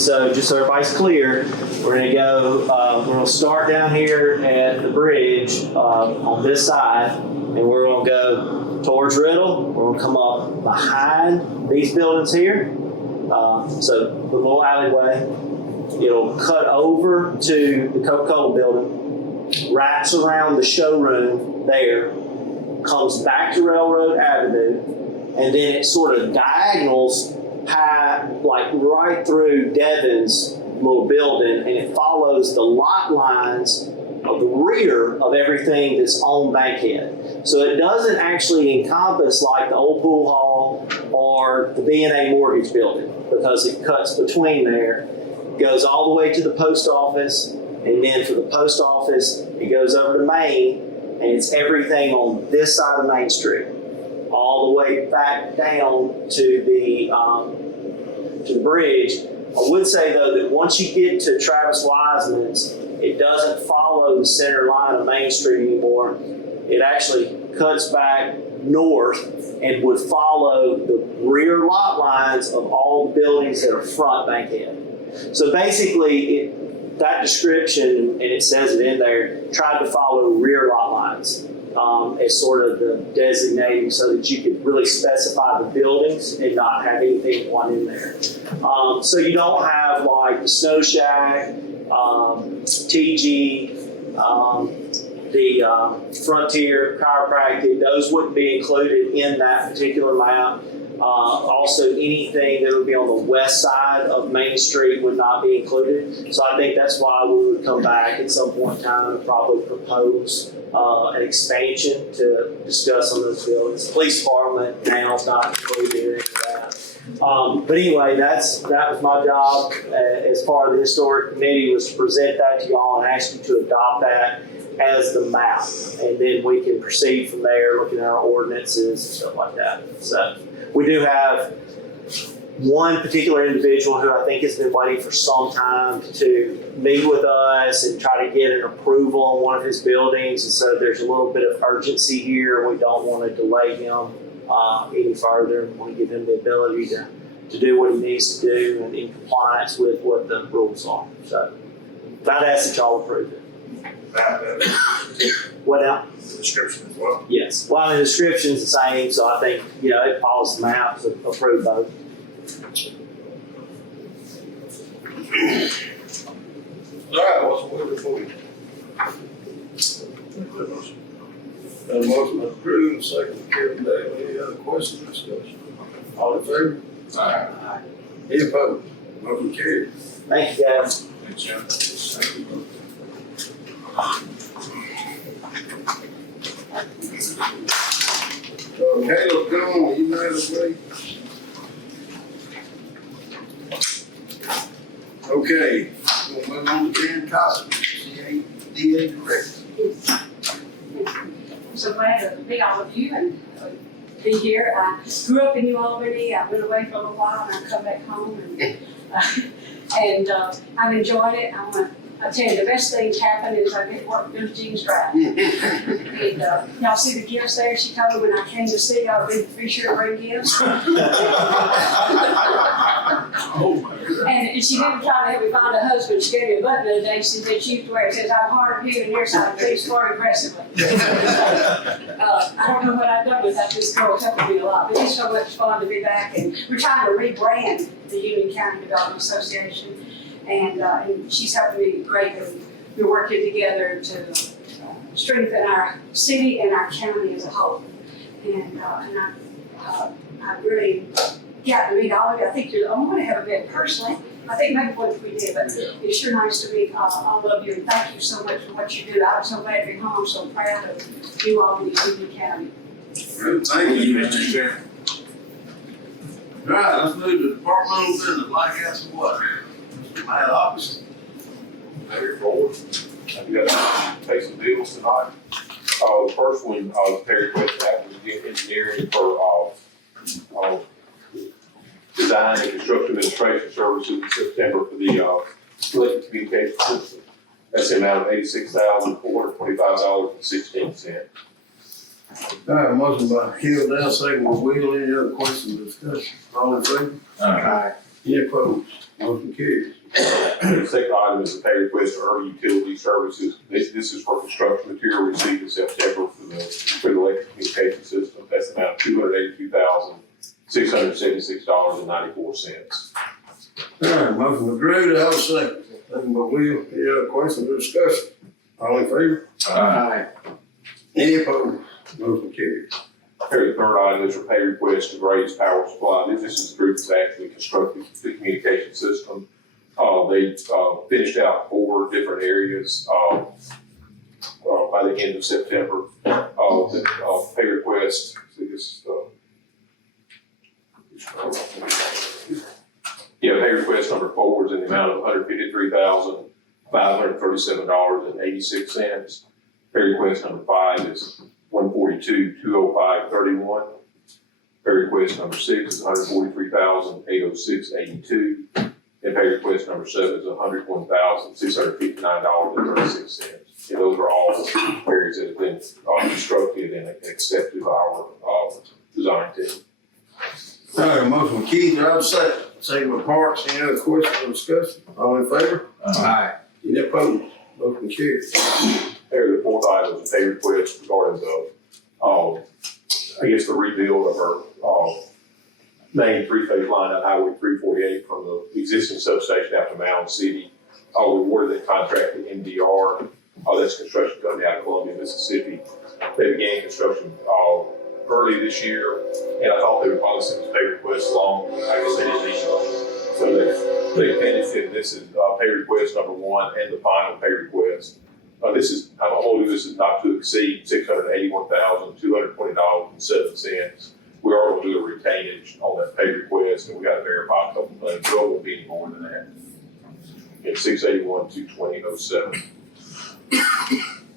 so just so everybody's clear, we're gonna go, we're gonna start down here at the bridge on this side, and we're gonna go towards Riddle. We're gonna come up behind these buildings here. So the little alleyway, it'll cut over to the Coca-Cola building, wraps around the showroom there, comes back to Railroad Avenue, and then it sort of diagonals like right through Devon's little building, and it follows the lot lines of the rear of everything that's on Bankhead. So it doesn't actually encompass like the old pool hall or the B&A mortgage building, because it cuts between there, goes all the way to the post office, and then for the post office, it goes over to Main, and it's everything on this side of Main Street, all the way back down to the bridge. I would say though that once you get to Travis Wiseman's, it doesn't follow the center line of Main Street anymore. It actually cuts back north and would follow the rear lot lines of all the buildings that are front Bankhead. So basically, that description, and it says it in there, tried to follow rear lot lines as sort of the designating, so that you could really specify the buildings and not have anything one in there. So you don't have like the Snow Shack, TG, the Frontier Chiropractic, those wouldn't be included in that particular map. Also, anything that would be on the west side of Main Street would not be included. So I think that's why we would come back at some point in time and probably propose an expansion to discuss some of those buildings. The police department now is not included in any of that. But anyway, that was my job as part of the historic committee, was to present that to y'all and ask you to adopt that as the map. And then we can proceed from there, looking at our ordinances and stuff like that. So we do have one particular individual who I think has been waiting for some time to meet with us and try to get an approval on one of his buildings. And so there's a little bit of urgency here. We don't want to delay him any further. We want to give him the ability to do what he needs to do and in compliance with what the rules are. So I'd ask that y'all approve it. What now? The description as well. Yes. Well, the description's the same, so I think, it follows the map, so approve both. All right, what's the word for you? Got a motion to approve, and second, Kevin Daly. Any other questions or discussion? All in favor? Aye. Any opposed? Motion carried. Thank you, guys. Thanks, John. Caleb, come on, you know the way. Okay, we'll move on to Jan Cossitt, UCDA Director. I'm so glad to meet all of you and be here. I grew up in New Albany. I went away for a little while and I come back home and I've enjoyed it. I tell you, the best thing that's happened is I get work those jeans dry. And y'all see the gifts there? She told me when I came to see y'all, be sure to bring gifts. And she didn't try to help me find a husband. She gave me a button the other day. She said she used to wear it. It says, I'm hard of hearing on your side. Please flirt aggressively. I don't know what I've done without this girl helping me a lot, but it's so much fun to be back. And we're trying to rebrand the Union County Development Association. And she's helping me greatly. We're working together to strengthen our city and our county as a whole. And I really got to meet all of you. I think you're the only one to have met personally. I think maybe what we did, but it's sure nice to meet all of you. And thank you so much for what you do. I'm so glad to be home. I'm so proud of you all in the Union County. Thank you, Mr. Chairman. All right, let's move to Departmental Business, like gas and water. Mr. Matt Office. Mayor Ford, I've got to pay some bills tonight. The first one, Terry West Engineering for design and construction administration services in September for the electric communication system. That's the amount of $86,425.16. All right, motion by Hill, down second by Wheel. Any other questions or discussion? All in favor? Aye. Any opposed? Motion carries. The second item is a pay request to Irby Utility Services. This is for construction material received in September for the electric communication system. That's the amount of $282,676.94. All right, motion by Drew, do I have a second? Second by Will. Any other questions or discussion? All in favor? Aye. Any opposed? Motion carries. Here, the third item is a pay request to Graves Power Supply. This is the group that's actually constructed the communication system. They finished out 4 different areas by the end of September. The pay request, pay request number 4 is in the amount of $153,537.86. Pay request number 5 is $142,205.31. Pay request number 6 is $143,806.82. And pay request number 7 is $101,659.36. And those are all the areas that have been constructed and accepted by our design team. All right, motion by Keith, do I have a second? Second by Parks. Any other questions or discussion? All in favor? Aye. Any opposed? Motion carries. Here, the fourth item is a pay request regarding the, the rebuild of our, main 3-phase line at Highway 348 from the existing substation out to Mound City. We awarded that contract to MDR. That's a construction company out of Columbia, Mississippi. They began construction, early this year, and I thought they would probably send us pay requests along. I guess they didn't need them. So they finished it. This is, pay request number 1 and the final pay request. This is not to exceed $681,220.07. We are going to do a retainage on that pay request, and we got to verify a couple things. It won't be any more than that. It's $681,220.07.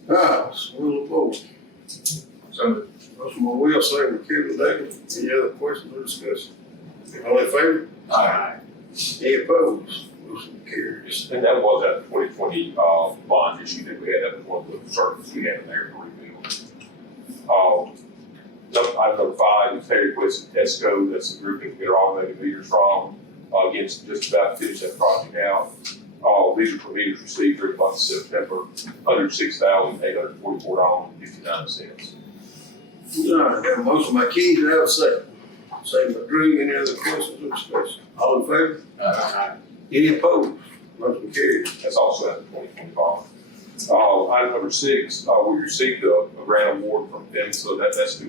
All right, so we'll vote. So, Motion by Will, second by Kevin Davis. Any other questions or discussion? All in favor? aye. Any opposed? Motion carries. And that was that 2020 bond issue that we had. That was one of the circuits we had in there to rebuild. Item number 5 is pay request to Tesco. That's the group that we get our automated meters from. Again, just about to finish that project out. These are for meters received during the month of September, $106,844.59. All right, got a motion by Keith, do I have a second? Second by Drew. Any other questions or discussion? All in favor? Aye. Any opposed? Motion carries. That's also at the 2020 bond. Item number 6, we received a grant award from them, so that's a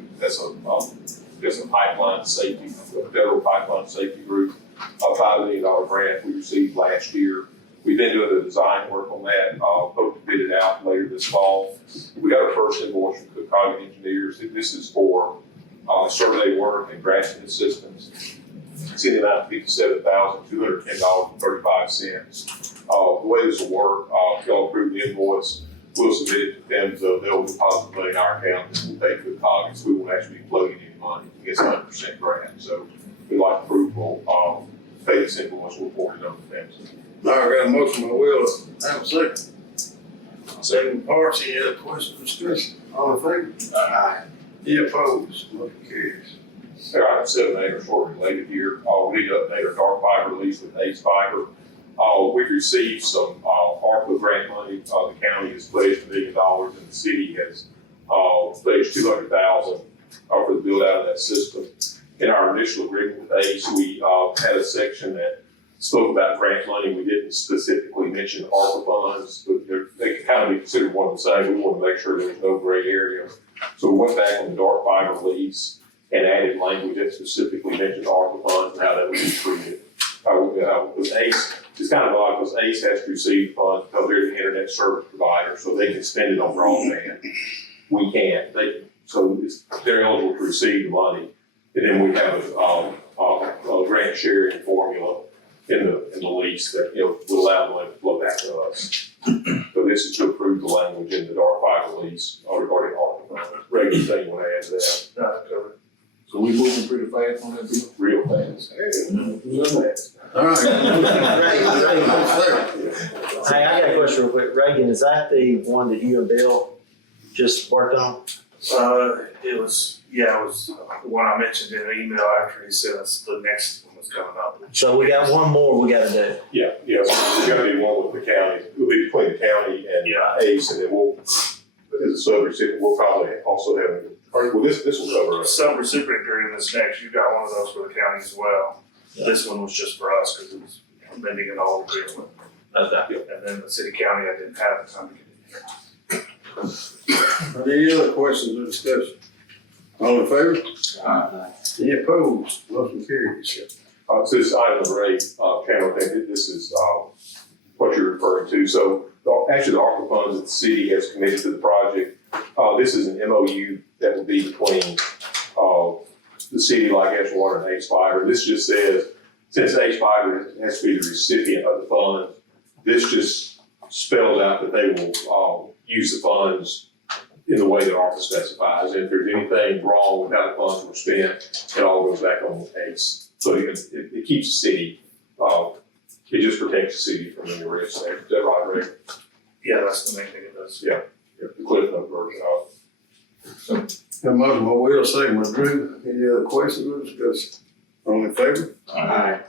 pipeline safety, a federal pipeline safety group, a $5 million grant we received last year. We've been doing the design work on that, hope to bid it out later this fall. We got our first invoice from Cook County Engineers. This is for survey work and drafting assistance. It's in the amount of $57,210.35. The way this will work, if y'all approve the invoice, we'll submit it to them, so they'll deposit money in our account, and we'll pay for the cogs. We won't actually be floating any money. It's 100% grant, so we'd like approval, pay this invoice, we'll forward it on to them. All right, got a motion by Will, have a second. Second by Parks. Any other questions or discussion? All in favor? Aye. Any opposed? Motion carries. There, item 7 and 8 are sort of related here. We need to update our dark fiber lease with Ace Fiber. We've received some ARPA grant money. The county has pledged $1 million, and the city has pledged $200,000 for the build out of that system. In our initial agreement with Ace, we had a section that spoke about grant money. We didn't specifically mention ARPA funds, but they can kind of be considered one and the same. We want to make sure there's no gray area. So we went back on the dark fiber lease and added language that specifically mentioned ARPA funds and how that would be treated. With Ace, it's kind of odd because Ace has to receive funds because they're the internet service provider, so they can spend it on broadband. We can't. They're eligible to receive the money, and then we have a grant sharing formula in the lease that will allow the money to flow back to us. So this is to approve the language in the dark fiber lease regarding ARPA funds. Regular thing you want to add to that. So we moving pretty fast on that deal? Real fast. All right. Hey, I got a question real quick. Reagan, is that the one that you and Bill just worked on? It was the one I mentioned in the email after he sent us the next one was coming up. So we got one more we gotta do. Yeah, so there's gonna be one with the county, it'll be between the county and Yeah. ACE, and then we'll, as a sub-recipient, we'll probably also have, well, this will cover us. Sub-recipient agreement is next. You got one of those for the county as well. Yeah. This one was just for us because it was amending an old agreement. Okay. And then the city county, I didn't have the time to get in here. Are there any other questions or discussion? All in favor? Any opposed? Motion carries. So this is item number 8, Chandler, this is, what you're referring to. So, actually, the ARPA funds that the city has committed to the project, this is an MOU that will be between, the city like Ashwater and Ace Fiber. This just says, since Ace Fiber has to be the recipient of the funds, this just spells out that they will, use the funds in the way that ARPA specifies. And if there's anything wrong with how the funds were spent, it all goes back on Ace. So it keeps the city, it just protects the city from any risk there. Is that right, Rick? Yeah, that's the main thing it does. Yeah, the Cliff Note version of it. Have a motion by Will, second by Drew. Any other questions or discussion? All in favor? Aye.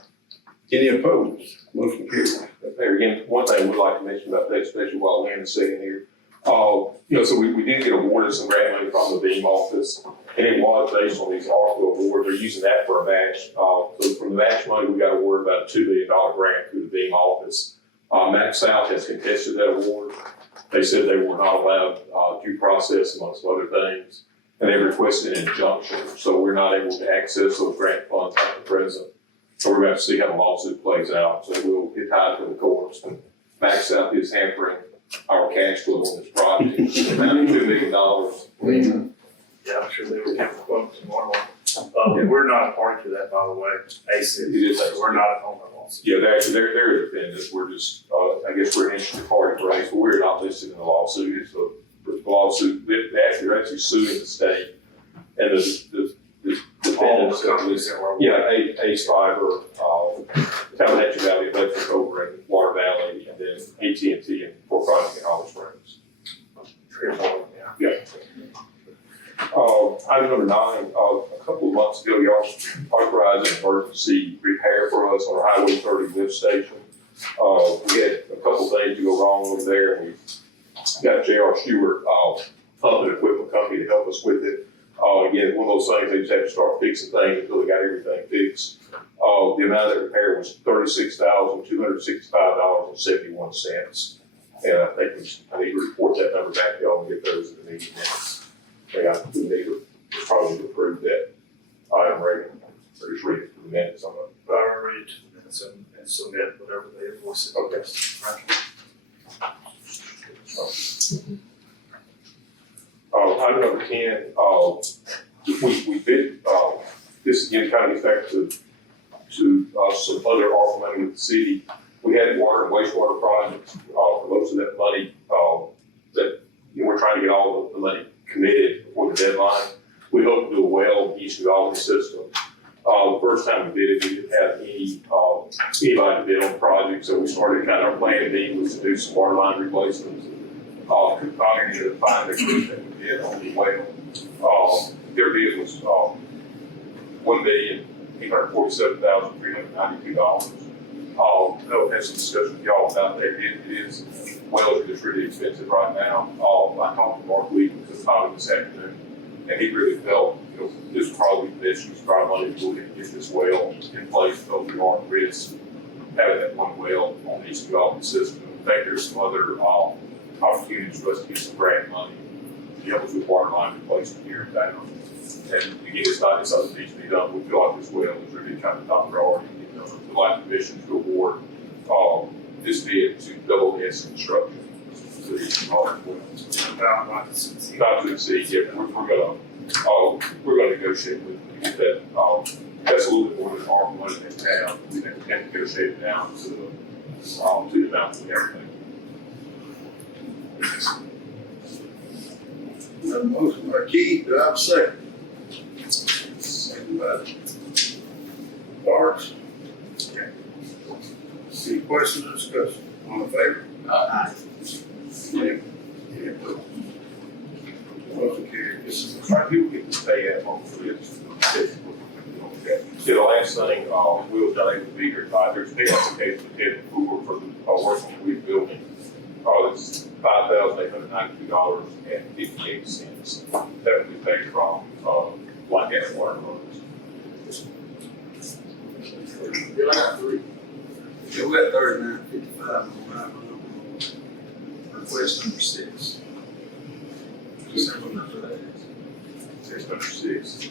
Any opposed? Motion carries. There again, one thing we'd like to mention about that, especially while we're in a second here. So we did get awarded some grant money from the Beam office, and it was based on these ARPA awards. They're using that for a match. So from the match money, we got awarded about a $2 million grant through the Beam office. Max South has contested that award. They said they were not allowed due process amongst other things, and they requested an injunction. So we're not able to access those grant funds at the present. So we're going to see how the lawsuit plays out. So we'll get tied to the courts. But Max South is hampering our cash flow on this project, about $2 million. Yeah, I'm sure they were getting quotes and more. We're not a party to that, by the way. ACE It is. so we're not a homeowner lawsuit. Yeah, they're independent. We're just, I guess we're an interested party for ACE, but we're not listed in the lawsuit. It's a lawsuit, they're actually suing the state. And the All defendants the are companies listed. that were. Yeah, Ace Fiber, Albanyoctober Valley Electric over in Water Valley, and then AT&T and Fort Project in Hollis Springs. 3 or 4, yeah. Item number 9, a couple of months ago, y'all authorized an emergency repair for us on our Highway 30 lift station. We had a couple things to go wrong over there, and we got J.R. Stewart, pump and equipment company to help us with it. Again, one of those things, they just had to start fixing things until they got everything fixed. The amount of the repair was $36,265.71. And I need to report that number back to y'all and get those in the meeting minutes. We need to probably approve that item rating, or just read it to the minutes on it. But I read it to the minutes and submit whatever they invoice it. Okay. Item number 10, we bid, this again kind of gets back to some other ARPA money with the city. We had water and wastewater projects, for most of that money, that, we're trying to get all the money committed before the deadline. We hope to do a well in the East Albany system. The first time we did it, we didn't have anybody to bid on the project, so we started kind of our plan B was to do some water line replacements. Could not get a find the group that we did on the well. Their bid was $1,847,392. I've had some discussion with y'all about that. It is, wells are just really expensive right now. I talked to Mark Week this afternoon, and he really felt, this is probably the best use of our money to go ahead and get this well in place, so we aren't at risk having that one well on the East Albany system. In fact, there's some other opportunities for us to get some grant money to help us with water line replacement here in town. And again, it's not something that needs to be done. We feel like this well is really kind of top priority. We'd like the commission to award this bid to Double S Construction. So these are not to exceed, yeah, we're gonna negotiate with that. That's a little bit more than our money in town. We have to negotiate it down to the amount and everything. Got a motion by Keith, do I have a second? Second by Parks. Any questions or discussion? All in favor? Any opposed? Motion carries. Right, people get to stay at home for this. The last thing, Will John able to be here tonight, there's big application to get approval for the, work on the rebuilding. It's $5,892.58. That would be paid from, Black Gas Water Works. Yeah, I got three. Yeah, we got 39.55 on mine. Request number 6. Just simple enough for that. 606.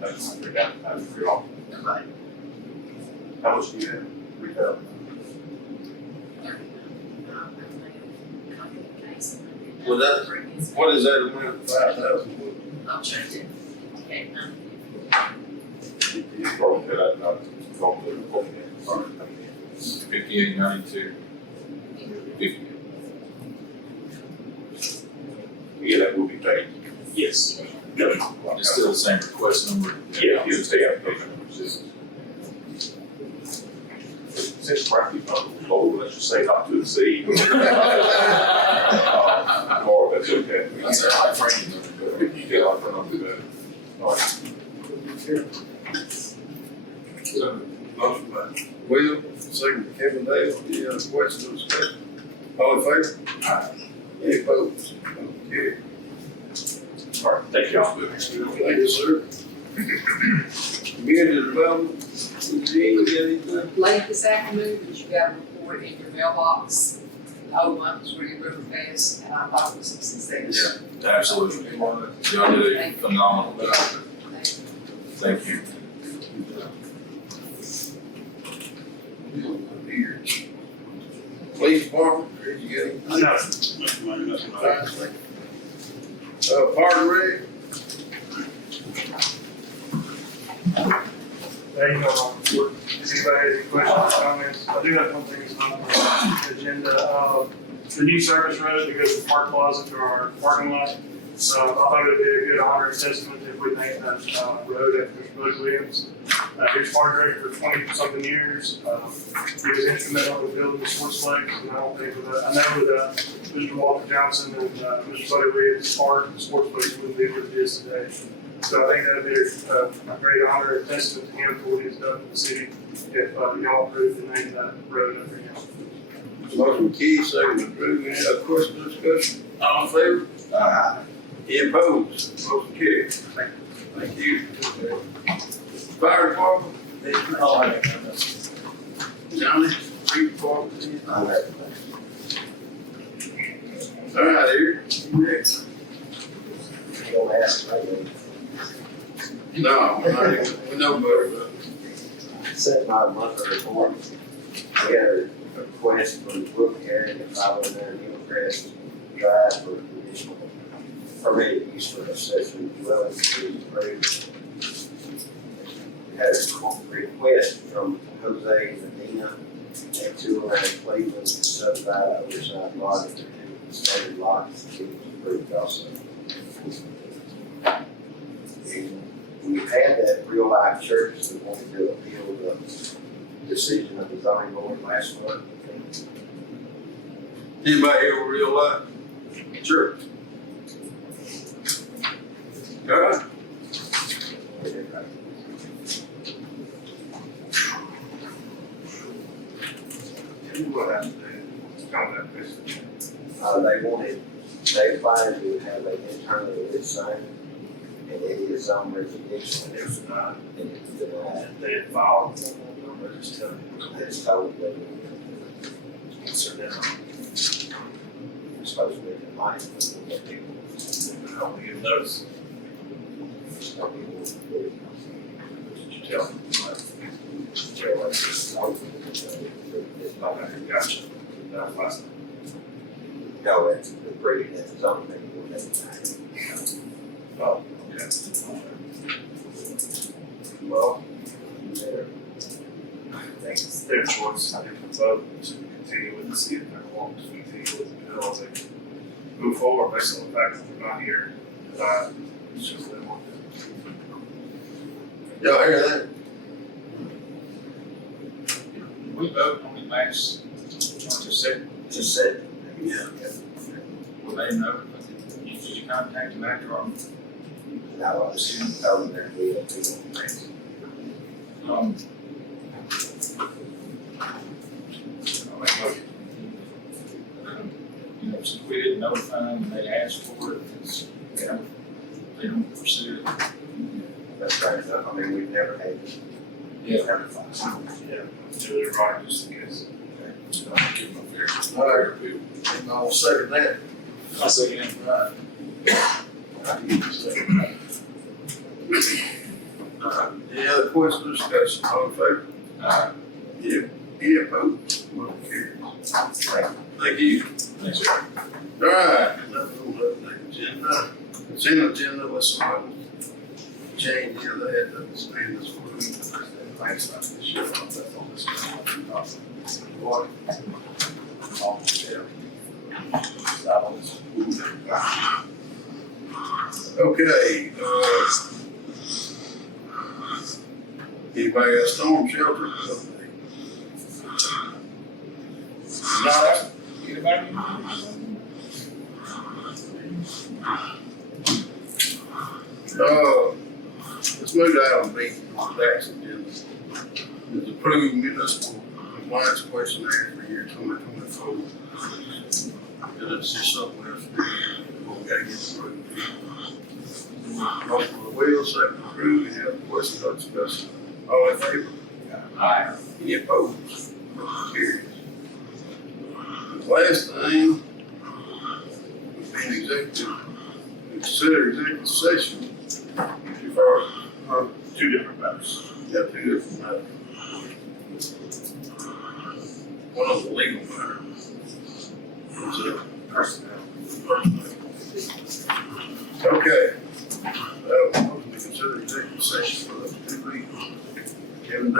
That's what we got, that's pretty awesome. Right. How much do you have? 3,000. Well, that, what is that amount, 5,000? I'll check it. Okay, You probably could have not gone to the book. 5892. 50. Yeah, that will be paid. Yes. It's still the same request number. Yeah, you just take application number 6. Since practically low, let's just say not to exceed. Or that's okay. That's our high ranking number. Yeah, like for number good. All right. Motion by Will, second by Kevin Dale. Any other questions or discussion? All in favor? Aye. Any opposed? Motion carried. All right, thank y'all. Thank you, sir. Community development, Gene, you got anything? late this afternoon, but you got a report in your mailbox. The whole month was really, really fast, and I thought it was some success. Yeah, absolutely. Y'all did a phenomenal job. Thank you. Police department, you got anything? Park and Rec, There you go, report. Does anybody have any questions or comments? I do have one thing that's on the agenda. The new service road that goes from Park Plaza to our parking lot. I thought it would be a good honor assessment if we named that road after Bud Williams. He was park director for 20-something years. He was instrumental in building the sportsplex, and I know that Mr. Walter Johnson and Mr. Buddy Williams' part of the sportsplex wouldn't be what it is today. So I think that would be a great honor and testament to him for what he's done for the city if y'all approve the name of that road after him. motion Key, second approved. Any other questions or discussion? All in favor? Aye. Any opposed? Motion carried. Thank you. Fire department? Johnny, street department? All right, here. Next. Don't ask, right? No, we know better, but. Set my monthly report. I got a request from Brook area to follow their Hillcrest Drive for additional permitted use for accessory dwelling to be approved. Had a request from Jose Medina at 209 Cleveland to subdivide oversized lot into two standard lots to be approved also. And we had that real life church that wanted to appeal the decision of the zoning board last month. Anybody here with real life? Sure. All right. Tell me what happened there. Kind of that business. They applied to have an internally lit sign, and it is on residential, and it's not, and it's denied. They had filed, or just tell me. It's totally, So then, it's supposed to be in line, but we get people. I don't give notice. What did you tell them? Okay, gotcha. That's last time. No, it's the pretty, that's something we'll have to. Oh, okay. Well, It's their choice. I think the vote to continue with the city if they want to continue with the bill as they move forward based on the fact that they're not here. It's just they want to. Y'all hear that? We vote on the max, just said, just said, Yeah. well, they know, you contacted after our, Now, I was telling them we don't do things. I mean, you know, since we didn't notify them and they asked for it, it's, you know, they don't pursue it. That's right, I mean, we've never had it. Yeah. Never found it. Yeah, do it right, just in case. So I'll give them a fair. All right. And I'll second that. I'll second it. Right. Any other questions, discussion, all in favor? Any opposed? Motion carries. Thank you. Thanks, sir. All right, nothing on the agenda. It's in the agenda, unless somebody change here, they had to expand this one. Thanks, not this year, that's on this. What? All the share. That one's. Okay, anybody got storm shelter? Not. Anybody? Let's move to item B on the action agenda. Is approved municipal compliance questionnaire for year 2024. And it's just something else we gotta get approved. Motion on the wheel, second approved, any other questions or discussion? All in favor? Aye. Any opposed? Motion carries. The last thing, would be an executive, consider executive session. For, Two different matters. yeah, two different matters. One of the legal matters. What's it? Personnel. Okay. We consider executive session for those 2 weeks. Kevin